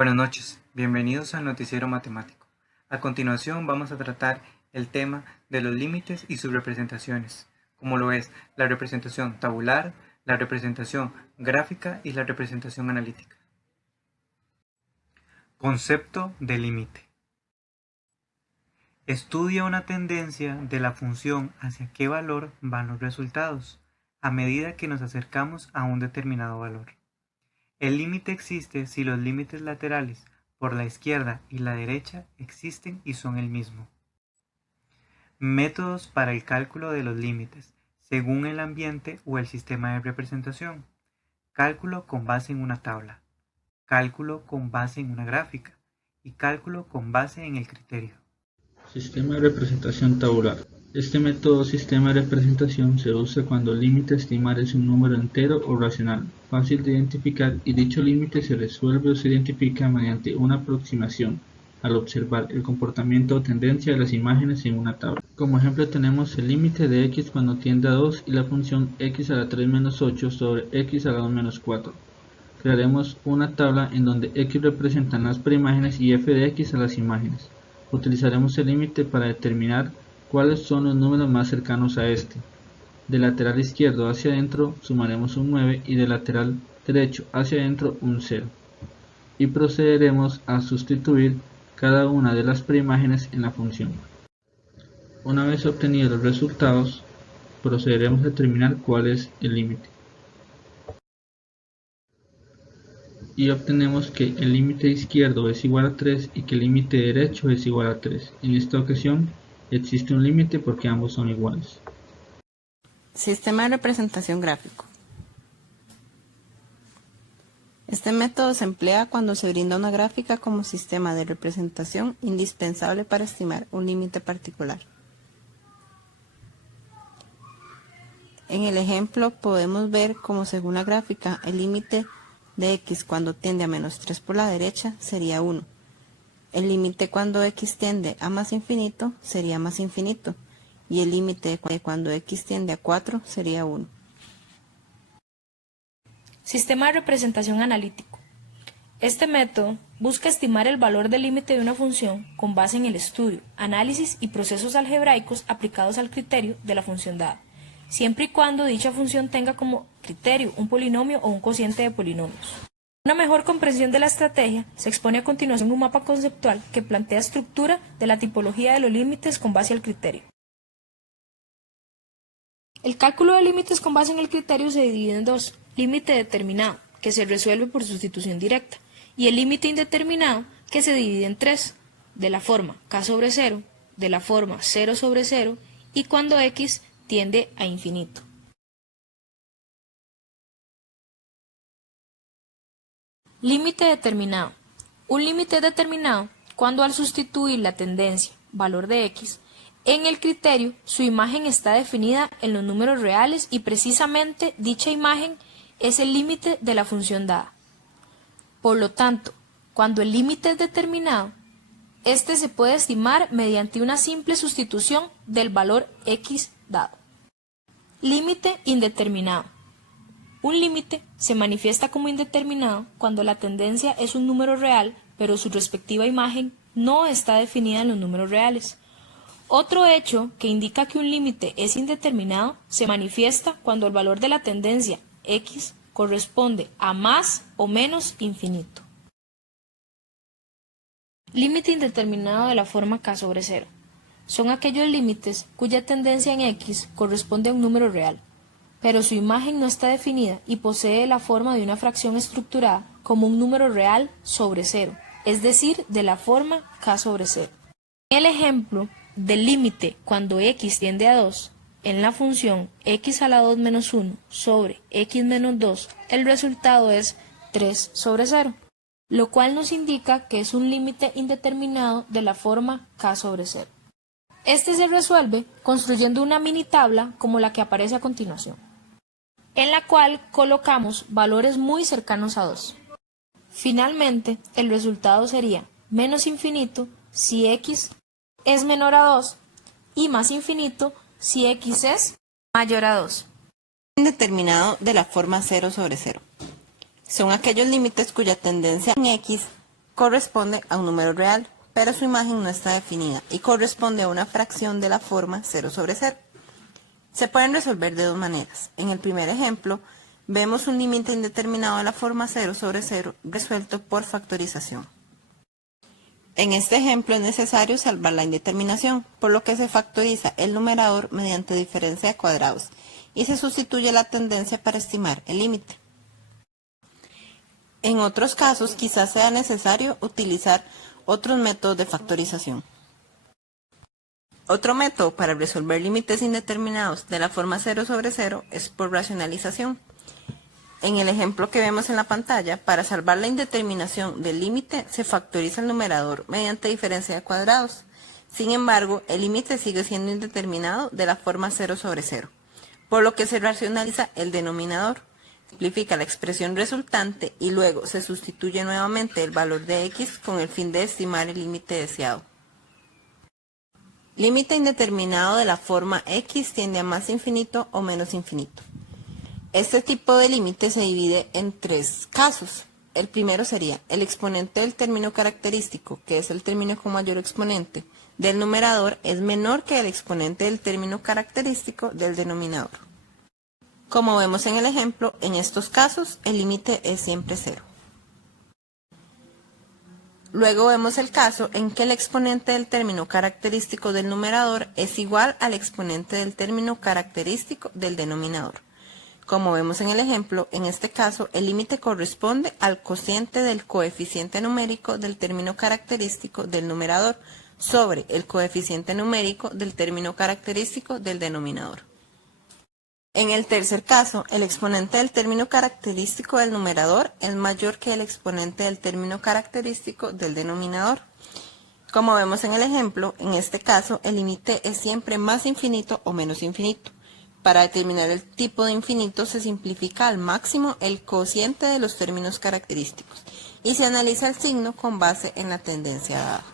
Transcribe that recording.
Buenas noches, bienvenidos al Noticiero Matemático. A continuación vamos a tratar el tema de los límites y sus representaciones, como lo es la representación tabular, la representación gráfica y la representación analítica. Concepto de límite. Estudia una tendencia de la función hacia qué valor van los resultados, a medida que nos acercamos a un determinado valor. El límite existe si los límites laterales por la izquierda y la derecha existen y son el mismo. Métodos para el cálculo de los límites, según el ambiente o el sistema de representación. Cálculo con base en una tabla, cálculo con base en una gráfica y cálculo con base en el criterio. Sistema de representación tabular. Este método o sistema de representación se usa cuando el límite a estimar es un número entero o racional, fácil de identificar, y dicho límite se resuelve o se identifica mediante una aproximación, al observar el comportamiento o tendencia de las imágenes en una tabla. Como ejemplo tenemos el límite de x cuando tiende a 2 y la función x a la 3 menos 8 sobre x a la 2 menos 4. Crearemos una tabla en donde x representan las preimágenes y f de x a las imágenes. Utilizaremos el límite para determinar cuáles son los números más cercanos a este. Del lateral izquierdo hacia adentro sumaremos un 9 y del lateral derecho hacia adentro un 0. Y procederemos a sustituir cada una de las preimágenes en la función. Una vez obtenidos los resultados, procederemos a determinar cuál es el límite. Y obtenemos que el límite izquierdo es igual a 3 y que el límite derecho es igual a 3. En esta ocasión existe un límite porque ambos son iguales. Sistema de representación gráfico. Este método se emplea cuando se brinda una gráfica como sistema de representación indispensable para estimar un límite particular. En el ejemplo podemos ver cómo según la gráfica el límite de x cuando tiende a menos 3 por la derecha sería 1. El límite cuando x tiende a más infinito sería más infinito y el límite cuando x tiende a 4 sería 1. Sistema de representación analítico. Este método busca estimar el valor del límite de una función con base en el estudio, análisis y procesos algebraicos aplicados al criterio de la función dada, siempre y cuando dicha función tenga como criterio un polinomio o un cociente de polinomios. Una mejor comprensión de la estrategia se expone a continuación en un mapa conceptual que plantea estructura de la tipología de los límites con base al criterio. El cálculo de límites con base en el criterio se divide en dos: límite determinado, que se resuelve por sustitución directa, y el límite indeterminado, que se divide en tres, de la forma k sobre 0, de la forma 0 sobre 0 y cuando x tiende a infinito. Límite determinado. Un límite es determinado cuando al sustituir la tendencia, valor de x, en el criterio, su imagen está definida en los números reales y precisamente dicha imagen es el límite de la función dada. Por lo tanto, cuando el límite es determinado, este se puede estimar mediante una simple sustitución del valor x dado. Límite indeterminado. Un límite se manifiesta como indeterminado cuando la tendencia es un número real, pero su respectiva imagen no está definida en los números reales. Otro hecho que indica que un límite es indeterminado se manifiesta cuando el valor de la tendencia x corresponde a más o menos infinito. Límite indeterminado de la forma k sobre 0. Son aquellos límites cuya tendencia en x corresponde a un número real, pero su imagen no está definida y posee la forma de una fracción estructurada como un número real sobre 0, es decir, de la forma k sobre 0. En el ejemplo del límite cuando x tiende a 2, en la función x a la 2 menos 1 sobre x menos 2, el resultado es 3 sobre 0, lo cual nos indica que es un límite indeterminado de la forma k sobre 0. Este se resuelve construyendo una mini tabla como la que aparece a continuación, en la cual colocamos valores muy cercanos a 2. Finalmente, el resultado sería menos infinito si x es menor a 2 y más infinito si x es mayor a 2. Indeterminado de la forma 0 sobre 0. Son aquellos límites cuya tendencia en x corresponde a un número real, pero su imagen no está definida y corresponde a una fracción de la forma 0 sobre 0. Se pueden resolver de dos maneras. En el primer ejemplo, vemos un límite indeterminado de la forma 0 sobre 0 resuelto por factorización. En este ejemplo es necesario salvar la indeterminación, por lo que se factoriza el numerador mediante diferencia de cuadrados y se sustituye la tendencia para estimar el límite. En otros casos quizás sea necesario utilizar otros métodos de factorización. Otro método para resolver límites indeterminados de la forma 0 sobre 0 es por racionalización. En el ejemplo que vemos en la pantalla, para salvar la indeterminación del límite se factoriza el numerador mediante diferencia de cuadrados. Sin embargo, el límite sigue siendo indeterminado de la forma 0 sobre 0, por lo que se racionaliza el denominador, simplifica la expresión resultante y luego se sustituye nuevamente el valor de x con el fin de estimar el límite deseado. Límite indeterminado de la forma x tiende a más infinito o menos infinito. Este tipo de límite se divide en tres casos. El primero sería el exponente del término característico, que es el término con mayor exponente, del numerador es menor que el exponente del término característico del denominador. Como vemos en el ejemplo, en estos casos el límite es siempre 0. Luego vemos el caso en que el exponente del término característico del numerador es igual al exponente del término característico del denominador. Como vemos en el ejemplo, en este caso el límite corresponde al cociente del coeficiente numérico del término característico del numerador sobre el coeficiente numérico del término característico del denominador. En el tercer caso, el exponente del término característico del numerador es mayor que el exponente del término característico del denominador. Como vemos en el ejemplo, en este caso el límite es siempre más infinito o menos infinito. Para determinar el tipo de infinito se simplifica al máximo el cociente de los términos característicos y se analiza el signo con base en la tendencia dada.